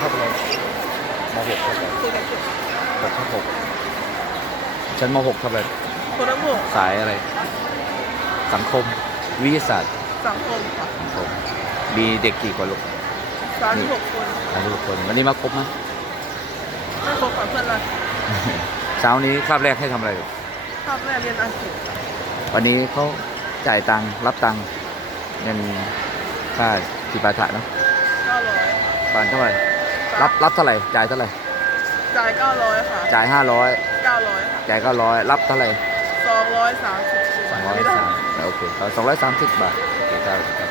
ข้าไปเลยมหกข้าไปคุยกับคุบชั้นมหกเข้าไปคนละหมวกสายอะไร สังคมวิทยาศาสตร์สังคมค่ะสังคมมีเด็กกี่คนลูกสามสิบหกคนสามสิบหกคนวันนี้มาครบไหมไม่ครบกับเพื่อนเลยเช้านี้คาบแรกให้ทำอะไรลูกคาบแรกเรียนอังกฤษวันนี้เขาจ่ายตังค์รับตังค์เงินค่าสิบาทะเนาะเก้าร้อยบาทเท่าไหร่ รับรับเท่าไหร่จ่ายเท่าไหร่ จ่ายเก้าร้อยค่ะจ่ายห้าร้อยเก้าร้อยค่ะจ่ายเก้าร้อยรับเท่าไหร่สองร้อยสามสิบสองร้อยไม่ได้สามโอเคสองร้อยสามสิบบาทโอเคครับครับ